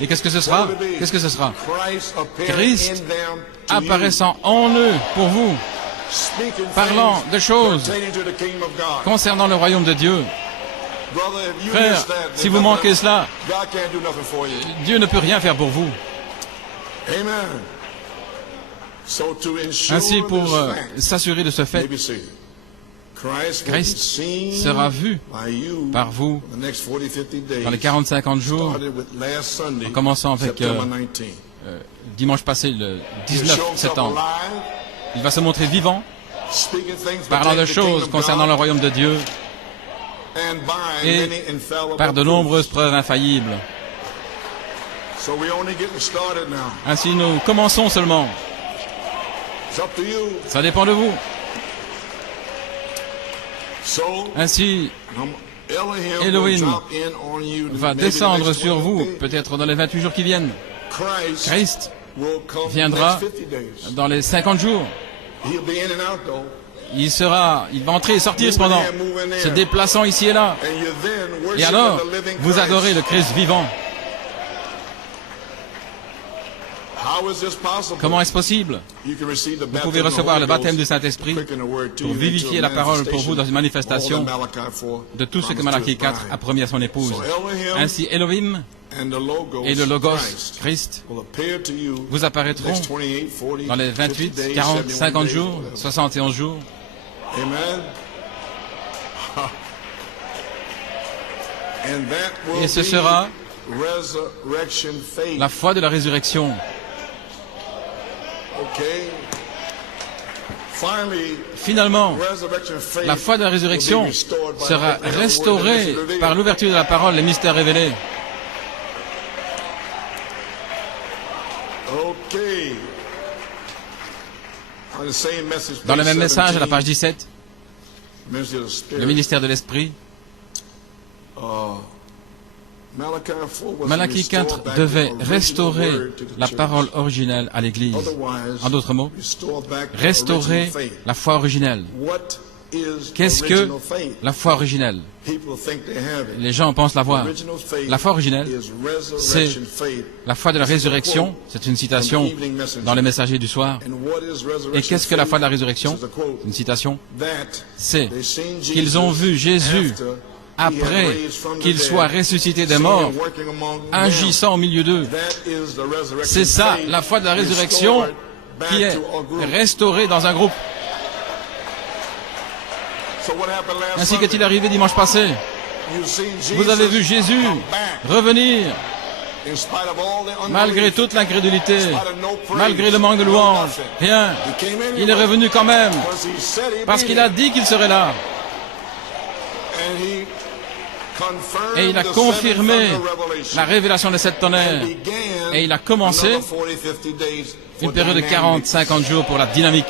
Et qu'est-ce que ce sera? Qu'est-ce que ce sera? Christ apparaissant en eux pour vous, parlant de choses concernant le royaume de Dieu. Frère, si vous manquez cela, Dieu ne peut rien faire pour vous. Ainsi, pour s'assurer de ce fait, Christ sera vu par vous dans les 40-50 jours, en commençant avec dimanche passé, le 19 septembre. Il va se montrer vivant, parlant de choses concernant le royaume de Dieu, et par de nombreuses preuves infaillibles. Ainsi, nous commençons seulement. Ça dépend de vous. Ainsi, Elohim va descendre sur vous, peut-être dans les 28 jours qui viennent. Christ viendra dans les 50 jours. Il va entrer et sortir cependant, se déplaçant ici et là. Et alors, vous adorez le Christ vivant. Comment est-ce possible? Vous pouvez recevoir le baptême du Saint-Esprit pour vivifier la parole pour vous dans une manifestation de tout ce que Malachie 4 a promis à son épouse. Ainsi, Elohim et le Logos, Christ, vous apparaîtront dans les 28, 40, 50 jours, 71 jours. Et ce sera la foi de la résurrection. Finalement, la foi de la résurrection sera restaurée par l'ouverture de la parole, les mystères révélés. Dans le même message, à la page 17, le ministère de l'Esprit, Malachie 4 devait restaurer la parole originelle à l'Église. En d'autres mots, restaurer la foi originelle. Qu'est-ce que la foi originelle? Les gens pensent l'avoir. La foi originelle, c'est la foi de la résurrection. C'est une citation dans les messagers du soir. Et qu'est-ce que la foi de la résurrection? Une citation. C'est qu'ils ont vu Jésus après qu'il soit ressuscité des morts, agissant au milieu d'eux. C'est ça, la foi de la résurrection qui est restaurée dans un groupe. Ainsi qu'est-il arrivé dimanche passé? Vous avez vu Jésus revenir malgré toute l'incrédulité, malgré le manque de louange. Rien. Il est revenu quand même parce qu'il a dit qu'il serait là. Et il a confirmé la révélation de cette tonnerre. Et il a commencé une période de 40-50 jours pour la dynamique.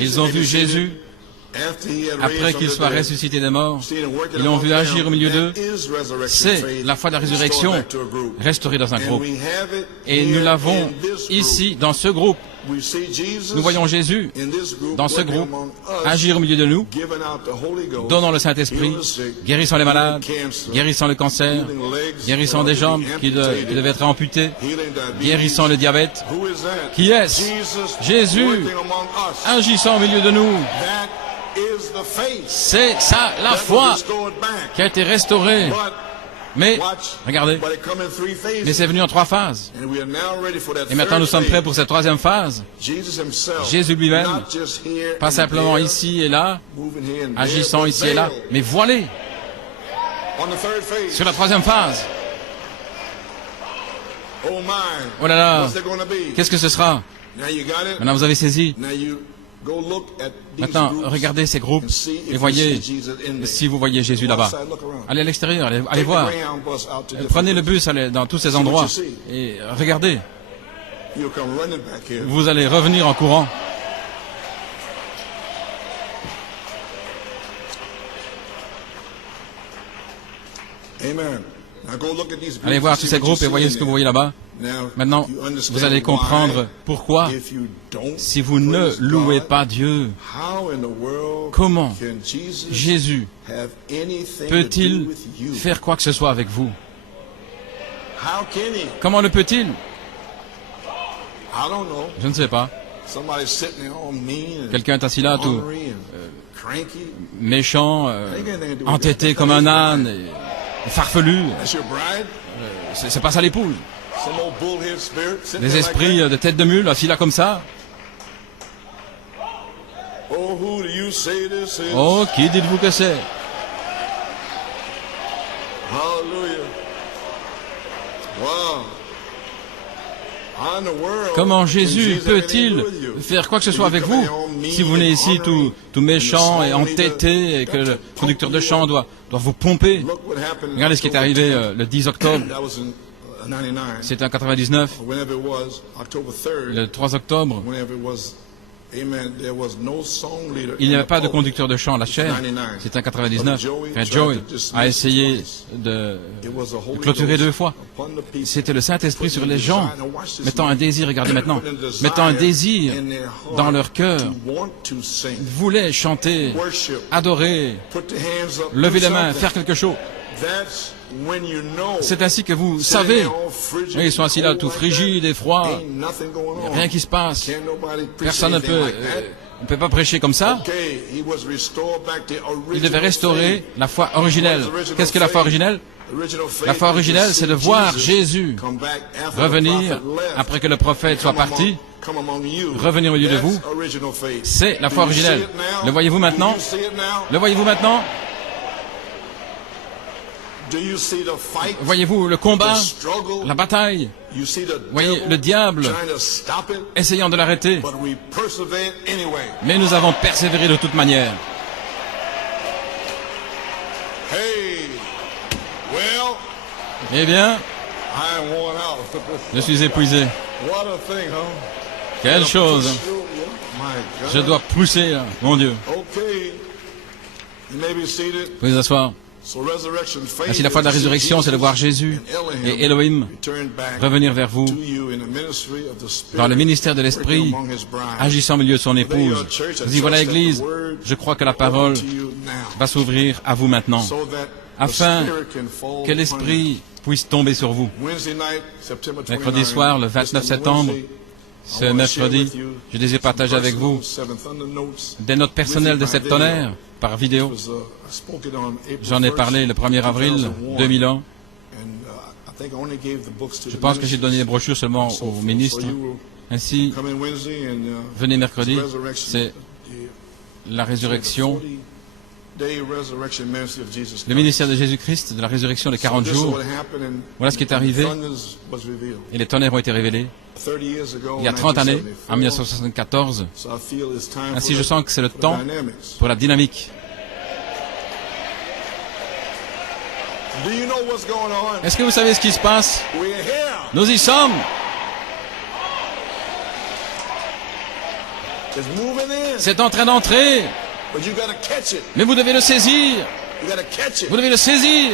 Ils ont vu Jésus après qu'il soit ressuscité des morts. Ils l'ont vu agir au milieu d'eux. C'est la foi de la résurrection restaurée dans un groupe. Et nous l'avons ici, dans ce groupe. Nous voyons Jésus, dans ce groupe, agir au milieu de nous, donnant le Saint-Esprit, guérissant les malades, guérissant le cancer, guérissant des jambes qui devaient être amputées, guérissant le diabète. Qui est-ce? Jésus, agissant au milieu de nous. C'est ça, la foi qui a été restaurée. Mais, regardez, mais c'est venu en 3 phases. Et maintenant, nous sommes prêts pour cette 3e phase. Jésus lui-même, pas simplement ici et là, agissant ici et là, mais voilé sur la 3e phase. Oh là là, qu'est-ce que ce sera? Maintenant, vous avez saisi. Maintenant, regardez ces groupes et voyez si vous voyez Jésus là-bas. Allez à l'extérieur, allez voir. Prenez le bus, allez dans tous ces endroits et regardez. Vous allez revenir en courant. Allez voir tous ces groupes et voyez ce que vous voyez là-bas. Maintenant, vous allez comprendre pourquoi, si vous ne louez pas Dieu, comment Jésus peut-il faire quoi que ce soit avec vous? Comment le peut-il? Je ne sais pas. Quelqu'un est assis là, tout méchant, entêté comme un âne, et farfelu. C'est pas ça l'épouse. Des esprits de tête de mule, assis là comme ça. Oh, qui dites-vous que c'est? Comment Jésus peut-il faire quoi que ce soit avec vous? Si vous venez ici tout méchant et entêté et que le conducteur de chant doit vous pomper. Regardez ce qui est arrivé le 10 octobre. C'était en 99. Le 3 octobre. Il n'y avait pas de conducteur de chant à la chaire. C'était en 99. Frère Joey a essayé de clôturer 2 fois. C'était le Saint-Esprit sur les gens, mettant un désir, regardez maintenant, mettant un désir dans leur cœur. Ils voulaient chanter, adorer, lever les mains, faire quelque chose. C'est ainsi que vous savez. Ils sont assis là tout frigides et froids. Rien qui se passe. Personne ne peut pas prêcher comme ça. Il devait restaurer la foi originelle. Qu'est-ce que la foi originelle? La foi originelle, c'est de voir Jésus revenir après que le prophète soit parti, revenir au milieu de vous. C'est la foi originelle. Le voyez-vous maintenant? Le voyez-vous maintenant? Voyez-vous le combat, la bataille? Voyez le diable essayant de l'arrêter. Mais nous avons persévéré de toute manière. Eh bien, je suis épuisé. Quelle chose! Je dois pousser, mon Dieu. Vous pouvez vous asseoir. Ainsi, la foi de la résurrection, c'est de voir Jésus et Elohim revenir vers vous dans le ministère de l'Esprit, agissant au milieu de son épouse. Vous y voilà, l'Église. Je crois que la parole va s'ouvrir à vous maintenant, afin que l'Esprit puisse tomber sur vous. Mercredi soir, le 29 septembre, ce mercredi, je désire partager avec vous des notes personnelles de cette tonnerre par vidéo. J'en ai parlé le 1er avril 2001. Je pense que j'ai donné les brochures seulement aux ministres. Ainsi, venez mercredi, c'est la résurrection, le ministère de Jésus-Christ, de la résurrection de 40 jours. Voilà ce qui est arrivé. Et les tonnerres ont été révélés il y a 30 années, en 1974. Ainsi, je sens que c'est le temps pour la dynamique. Est-ce que vous savez ce qui se passe? Nous y sommes. C'est en train d'entrer. Mais vous devez le saisir. Vous devez le saisir.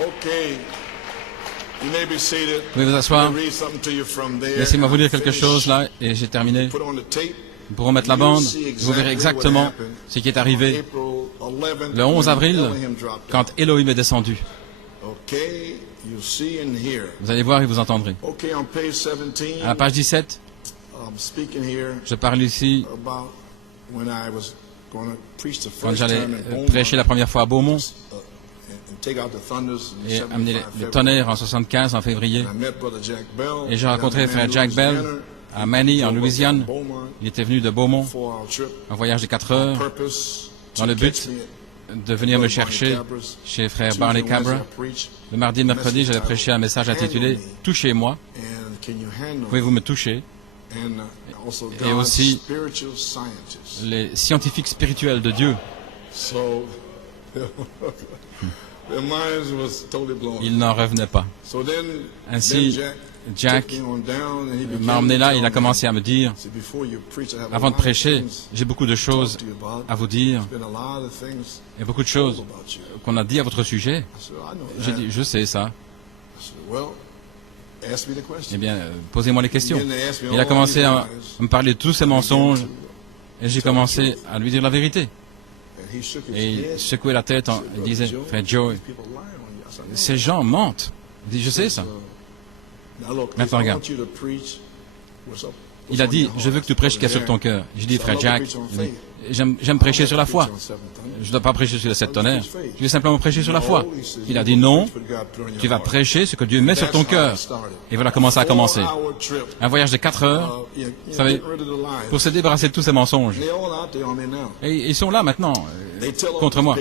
Vous pouvez vous asseoir. Laissez-moi vous dire quelque chose là, et j'ai terminé. Nous pourrons mettre la bande, vous verrez exactement ce qui est arrivé le 11 avril, quand Elohim est descendu. Vous allez voir et vous entendrez. À la page 17, je parle ici quand j'allais prêcher la première fois à Beaumont et amener les tonnerres en 75, en février. Et j'ai rencontré le frère Jack Bell à Manny, en Louisiane. Il était venu de Beaumont, un voyage de 4 heures, dans le but de venir me chercher chez frère Barney Cabra. Le mardi et le mercredi, j'avais prêché un message intitulé « Touchez-moi ». Pouvez-vous me toucher? Et aussi les scientifiques spirituels de Dieu. Il n'en revenait pas. Ainsi, Jack m'a emmené là, il a commencé à me dire, avant de prêcher, j'ai beaucoup de choses à vous dire, et beaucoup de choses qu'on a dit à votre sujet. J'ai dit, je sais ça. Eh bien, posez-moi les questions. Il a commencé à me parler de tous ces mensonges, et j'ai commencé à lui dire la vérité. Et il secouait la tête, il disait, frère Joe, ces gens mentent. Il dit, je sais ça. Maintenant, regarde. Il a dit, je veux que tu prêches ce qu'il y a sur ton cœur. J'ai dit, frère Jack, j'aime prêcher sur la foi. Je ne dois pas prêcher sur les 7 tonnerres. Je vais simplement prêcher sur la foi. Il a dit, non, tu vas prêcher ce que Dieu met sur ton cœur. Et voilà comment ça a commencé. Un voyage de 4 heures, vous savez, pour se débarrasser de tous ces mensonges. Et ils sont là maintenant, contre moi.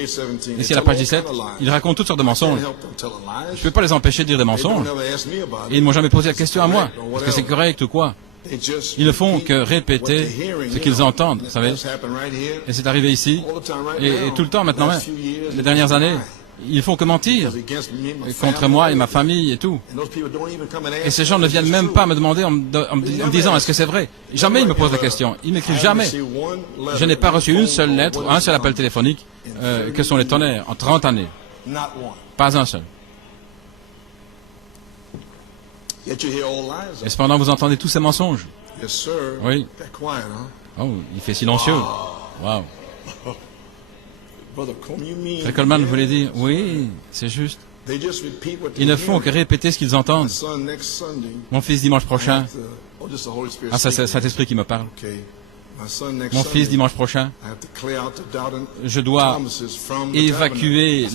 Ici à la page 17, ils racontent toutes sortes de mensonges. Je ne peux pas les empêcher de dire des mensonges. Et ils ne m'ont jamais posé la question à moi. Est-ce que c'est correct ou quoi? Ils ne font que répéter ce qu'ils entendent, vous savez. Et c'est arrivé ici, et tout le temps maintenant, hein, les dernières années, ils font que mentir contre moi et ma famille et tout. Et ces gens ne viennent même pas me demander en me disant est-ce que c'est vrai. Jamais ils me posent la question. Ils m'écrivent jamais. Je n'ai pas reçu une seule lettre, un seul appel téléphonique que sont les tonnerres en 30 années. Pas un seul. Et cependant, vous entendez tous ces mensonges. Oui. Oh, il fait silencieux. Wow. Frère Coleman voulait dire, oui, c'est juste. Ils ne font que répéter ce qu'ils entendent. Mon fils dimanche prochain. Ah, c'est Saint-Esprit qui me parle. Mon fils dimanche prochain. Je dois évacuer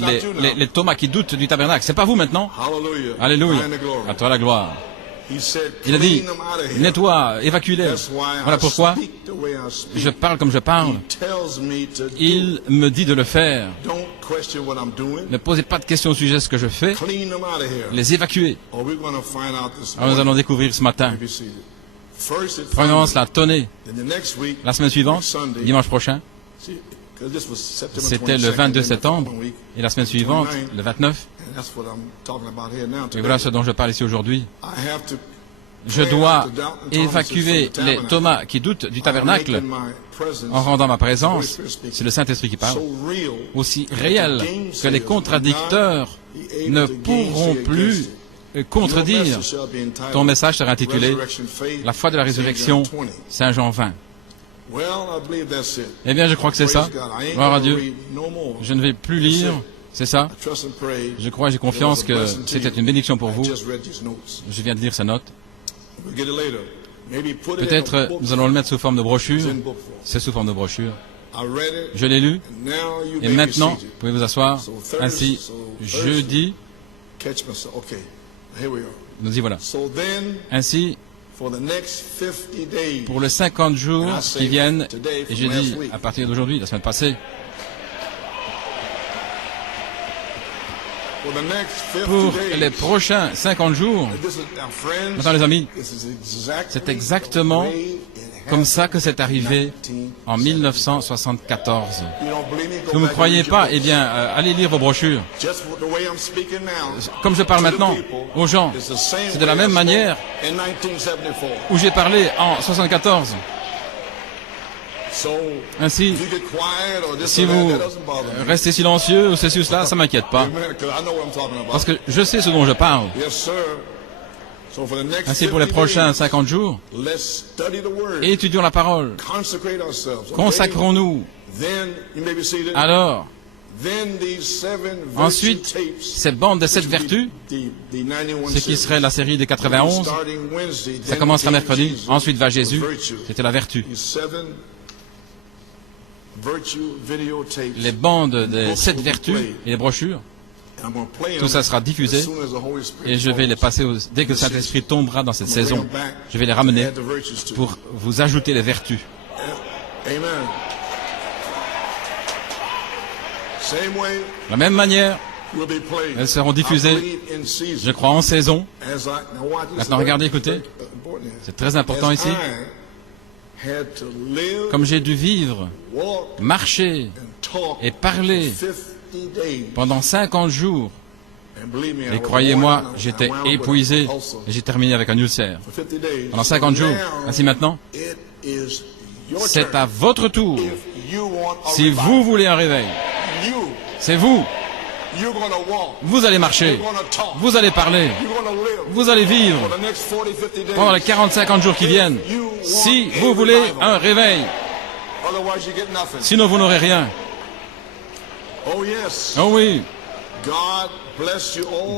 les Thomas qui doutent du tabernacle. C'est pas vous maintenant. Alléluia. À toi la gloire. Il a dit, nettoie, évacue-les. Voilà pourquoi je parle comme je parle. Il me dit de le faire. Ne posez pas de questions au sujet de ce que je fais. Les évacuer. Alors nous allons découvrir ce matin. Premièrement, la tonner. La semaine suivante, dimanche prochain, c'était le 22 septembre, et la semaine suivante, le 29. Et voilà ce dont je parle ici aujourd'hui. Je dois évacuer les Thomas qui doutent du tabernacle en rendant ma présence, c'est le Saint-Esprit qui parle, aussi réel que les contradicteurs ne pourront plus contredire. Ton message sera intitulé « La foi de la résurrection, Saint Jean 20 ». Eh bien, je crois que c'est ça. Gloire à Dieu. Je ne vais plus lire, c'est ça. Je crois et j'ai confiance que c'était une bénédiction pour vous. Je viens de lire ces notes. Peut-être nous allons le mettre sous forme de brochure. C'est sous forme de brochure. Je l'ai lu. Et maintenant, vous pouvez vous asseoir. Ainsi, jeudi, nous y voilà. Ainsi, pour les 50 jours qui viennent, et j'ai dit à partir d'aujourd'hui, la semaine passée, pour les prochains 50 jours, maintenant les amis, c'est exactement comme ça que c'est arrivé en 1974. Si vous ne me croyez pas, eh bien, allez lire vos brochures. Comme je parle maintenant aux gens, c'est de la même manière où j'ai parlé en 1974. Ainsi, si vous restez silencieux ou ceci ou cela, ça ne m'inquiète pas. Parce que je sais ce dont je parle. Ainsi, pour les prochains 50 jours, étudions la parole. Consacrons-nous. Alors, ensuite, cette bande des 7 vertus, ce qui serait la série des 91, ça commencera mercredi. Ensuite va Jésus, c'était la vertu. les bandes des 7 vertus et les brochures. Tout ça sera diffusé et je vais les passer dès que le Saint-Esprit tombera dans cette saison. Je vais les ramener pour vous ajouter les vertus. De la même manière, elles seront diffusées, je crois, en saison. Maintenant, regardez, écoutez, c'est très important ici. Comme j'ai dû vivre, marcher et parler pendant 50 jours, et croyez-moi, j'étais épuisé et j'ai terminé avec un ulcère. Pendant 50 jours. Ainsi maintenant, c'est à votre tour. Si vous voulez un réveil, c'est vous. Vous allez marcher, vous allez parler, vous allez vivre pendant les 40-50 jours qui viennent. Si vous voulez un réveil, sinon vous n'aurez rien. Oh oui,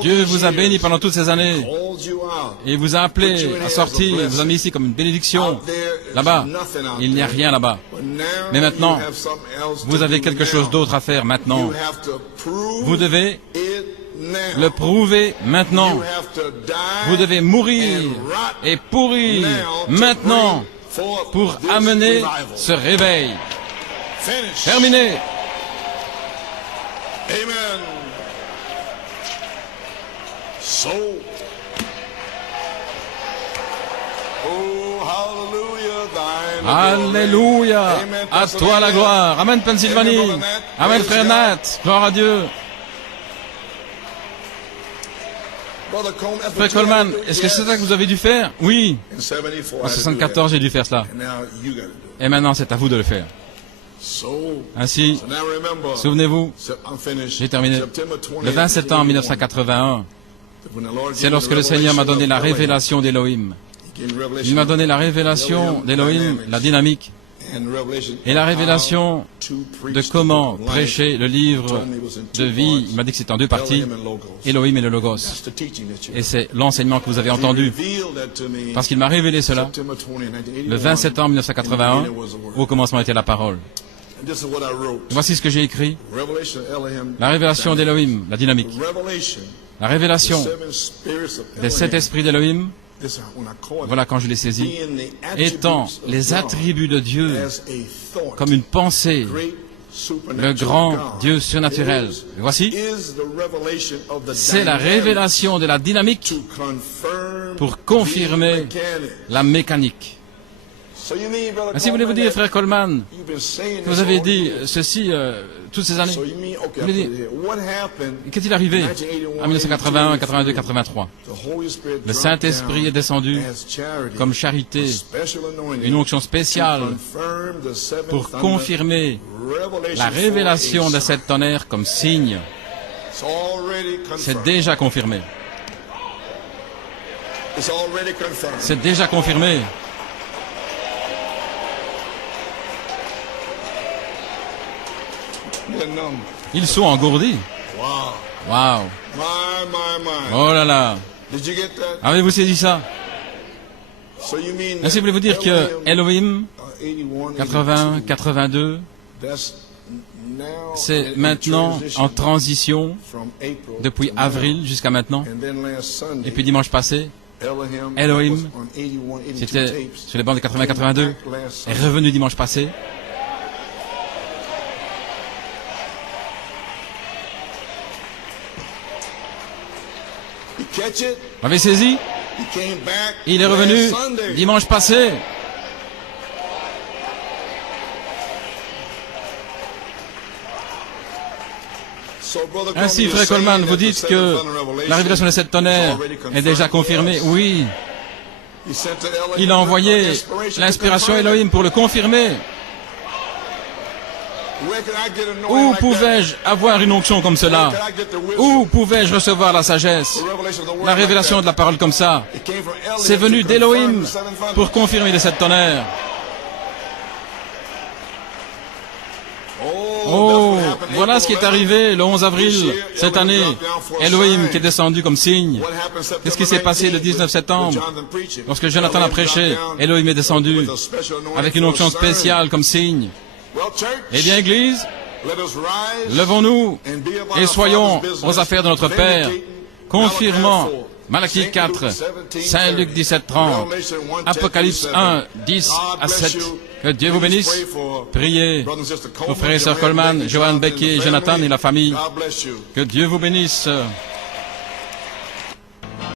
Dieu vous a béni pendant toutes ces années et vous a appelé à sortir, vous a mis ici comme une bénédiction. Là-bas, il n'y a rien là-bas. Mais maintenant, vous avez quelque chose d'autre à faire maintenant. Vous devez le prouver maintenant. Vous devez mourir et pourrir maintenant pour amener ce réveil. Terminé. Amen. So, oh, hallelujah, Alléluia. À toi la gloire. Amen, Pennsylvanie. Amen, frère Nat. Gloire à Dieu. Frère Coleman, est-ce que c'est ça que vous avez dû faire? Oui. En 74, j'ai dû faire cela. Et maintenant, c'est à vous de le faire. Ainsi, souvenez-vous, j'ai terminé. Le 20 septembre 1981, c'est lorsque le Seigneur m'a donné la révélation d'Élohim. Il m'a donné la révélation d'Élohim, la dynamique, et la révélation de comment prêcher le livre de vie. Il m'a dit que c'était en 2 parties, Élohim et le Logos. Et c'est l'enseignement que vous avez entendu, parce qu'il m'a révélé cela le 20 septembre 1981, au commencement était la parole. Voici ce que j'ai écrit. La révélation d'Élohim, la dynamique. La révélation des 7 esprits d'Élohim, voilà quand je l'ai saisi, étant les attributs de Dieu comme une pensée, le grand Dieu surnaturel. Et voici, c'est la révélation de la dynamique pour confirmer la mécanique. Ainsi voulez-vous dire, frère Coleman, vous avez dit ceci toutes ces années. Vous voulez dire, qu'est-il arrivé en 1981, 82, 83? Le Saint-Esprit est descendu comme charité, une onction spéciale pour confirmer la révélation de cette tonnerre comme signe. C'est déjà confirmé. C'est déjà confirmé. Ils sont engourdis. Wow. Oh là là. Avez-vous saisi ça? Ainsi voulez-vous dire que Elohim 80, 82, c'est maintenant en transition depuis avril jusqu'à maintenant. Et puis dimanche passé, Elohim, c'était sur les bandes de 80, 82, est revenu dimanche passé. Vous avez saisi? Il est revenu dimanche passé. Ainsi, frère Coleman, vous dites que la révélation de cette tonnerre est déjà confirmée. Oui. Il a envoyé l'inspiration Elohim pour le confirmer. Où pouvais-je avoir une onction comme cela? Où pouvais-je recevoir la sagesse? La révélation de la parole comme ça, c'est venu d'Elohim pour confirmer les 7 tonnerres. Oh, voilà ce qui est arrivé le 11 avril cette année. Elohim qui est descendu comme signe. Qu'est-ce qui s'est passé le 19 septembre? Lorsque Jonathan a prêché, Elohim est descendu avec une onction spéciale comme signe. Eh bien, Église, levons-nous et soyons aux affaires de notre Père, confirmant Malachie 4, Saint Luc 17, 30, Apocalypse 1, 10 à 7. Que Dieu vous bénisse. Priez pour frères et sœurs Coleman, Johan Becky, Jonathan et la famille. Que Dieu vous bénisse.